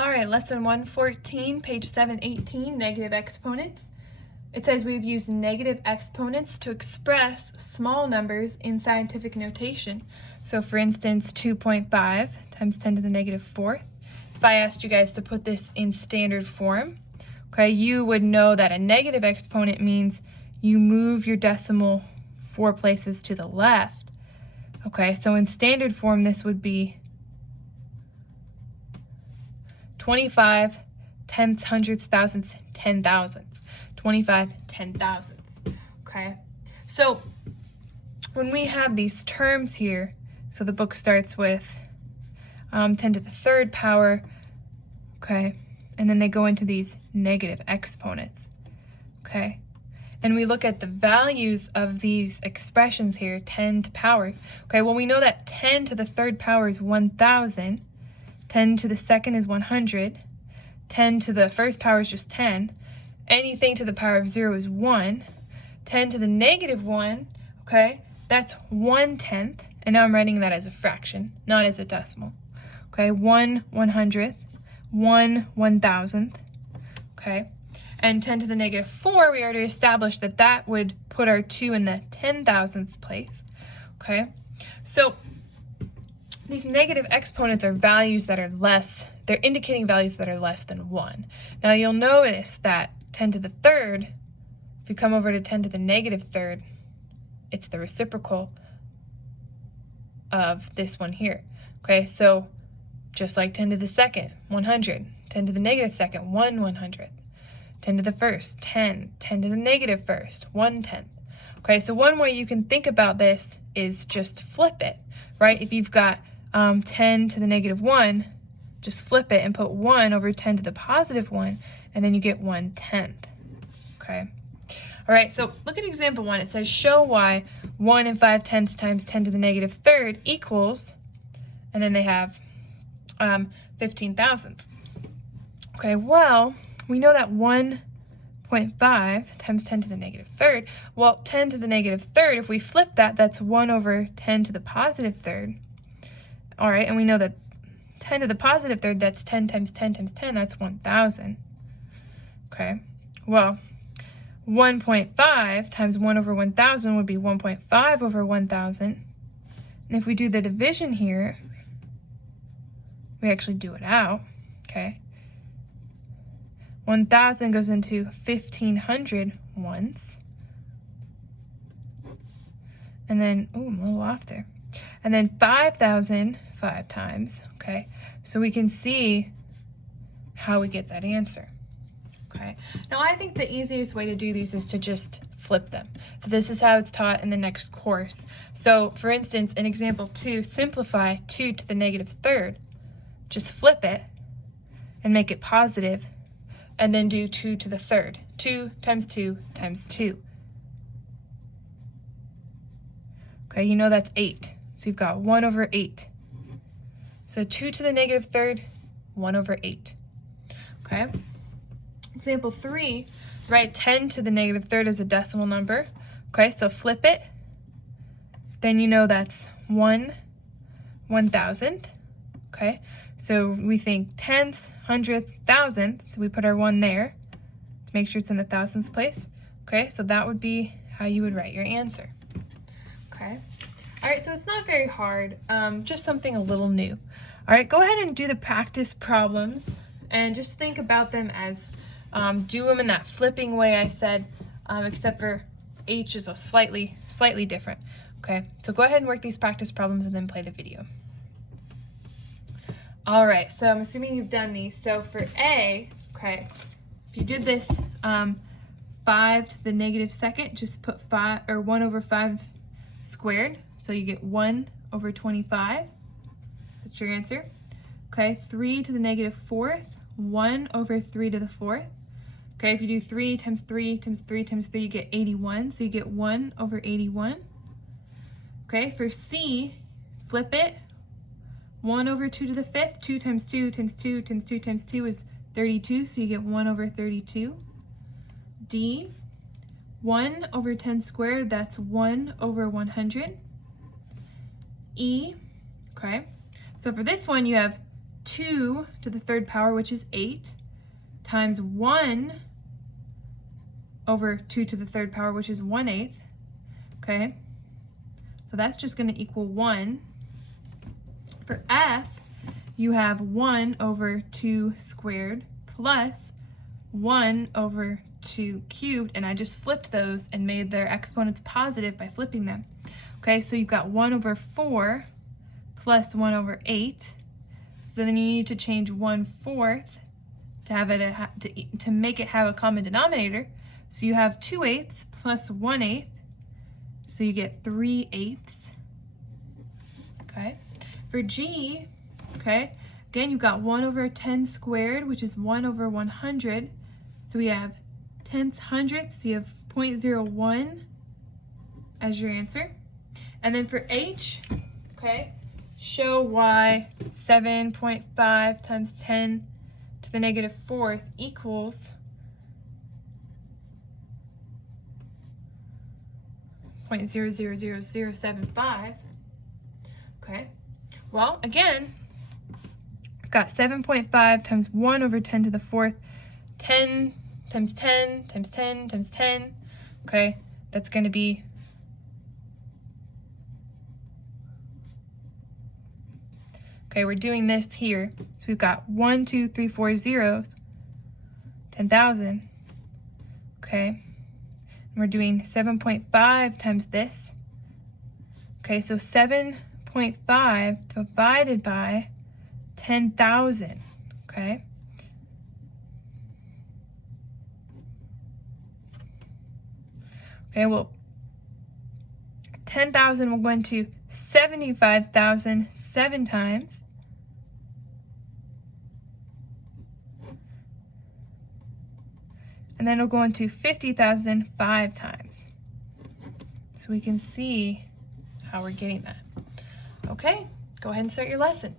All right, lesson 114, page 718, negative exponents. It says we've used negative exponents to express small numbers in scientific notation. So for instance, 2.5 times 10 to the negative fourth. If I asked you guys to put this in standard form, okay, you would know that a negative exponent means you move your decimal 4 places to the left. Okay, so in standard form, this would be 25 tenths, hundredths, thousandths, 10 thousandths. 25 10 thousandths. Okay, so when we have these terms here, so the book starts with 10 to the third power, okay, and then they go into these negative exponents, okay, and we look at the values of these expressions here, 10 to powers. Okay, well, we know that 10 to the third power is 1,000, 10 to the second is 100, 10 to the first power is just 10, anything to the power of 0 is 1, 10 to the negative 1, okay, that's 1/10, and now I'm writing that as a fraction, not as a decimal. Okay, 1 100th, 1 1,000th, okay, and 10 to the negative 4, we already established that that would put our 2 in the 10,000ths place, okay, so these negative exponents are values that are less, they're indicating values that are less than 1. Now you'll notice that 10 to the third, if you come over to 10 to the negative third, it's the reciprocal of this one here. Okay, so just like 10 to the second, 100, 10 to the negative second, 1 100th, 10 to the first, 10, 10 to the negative first, 1/10. Okay, so one way you can think about this is just flip it, right? If you've got 10 to the negative 1, just flip it and put 1 over 10 to the positive 1, and then you get 1/10. Okay. All right, so look at example 1. It says, show why 1 and 5/10 times 10 to the negative third equals, and then they have 15 thousandths. Okay, well, we know that 1.5 times 10 to the negative third, well, 10 to the negative third, if we flip that, that's 1 over 10 to the positive third. All right, and we know that 10 to the positive third, that's 10 times 10 times 10, that's 1,000. Okay, well, 1.5 times 1 over 1,000 would be 1.5 over 1,000. And if we do the division here, we actually do it out, okay? 1,000 goes into 1,500 once. And then, oh, I'm a little off there. And then 5,000 5 times, okay? So we can see how we get that answer, okay? Now, I think the easiest way to do these is to just flip them. This is how it's taught in the next course. So, for instance, in example 2, simplify 2 to the negative third. Just flip it and make it positive, and then do 2 to the third. 2 times 2 times 2. Okay, you know that's 8. So you've got 1 over 8. So 2 to the negative third, 1 over 8. Okay. Example 3, write 10 to the negative third as a decimal number. Okay, so flip it. Then you know that's 1 1,000th. Okay, so we think tenths, hundredths, thousandths. So we put our 1 there to make sure it's in the thousandths place. Okay, so that would be how you would write your answer. Okay. All right, so it's not very hard, just something a little new. All right, go ahead and do the practice problems and just think about them as do them in that flipping way I said, except for H is a slightly different. Okay, so go ahead and work these practice problems and then play the video. All right, so I'm assuming you've done these. So for A, okay, if you did this 5 to the negative second, just put 5 or 1 over 5 squared. So you get 1 over 25. That's your answer. Okay, 3 to the negative fourth, 1 over 3 to the fourth. Okay, if you do 3 times 3 times 3 times 3, you get 81. So you get 1 over 81. Okay, for C, flip it. 1 over 2 to the fifth, 2 times 2 times 2 times 2 times 2 is 32. So you get 1 over 32. D, 1 over 10 squared, that's 1 over 100. E, okay, so for this one you have 2 to the third power, which is 8, times 1 over 2 to the third power, which is 1/8, okay? So that's just going to equal 1. For f, you have 1 over 2 squared plus 1 over 2 cubed, and I just flipped those and made their exponents positive by flipping them. Okay, so you've got 1 over 4 plus 1 over 8. So then you need to change 1/4 to have it to make it have a common denominator. So you have 2/8 plus 1/8. So you get 3/8. Okay. For g, okay, again you've got 1 over 10 squared, which is 1 over 100. So we have 10 hundredths, so you have 0.01 as your answer. And then for h, okay, show why 7.5 times 10 to the -4th equals 0.000075. Okay, well, again, we've got 7.5 times 1 over 10 to the 4th, 10 times 10 times 10 times 10. Okay, that's going to be okay, we're doing this here. So we've got 1, 2, 3, 4 zeros, 10,000. Okay, and we're doing 7.5 times this. Okay, so 7.5 divided by 10,000. Okay. Okay, well, 10,000 will go into 75,000 7 times. And then it'll go into 50,000 5 times. So we can see how we're getting that. Okay, go ahead and start your lesson.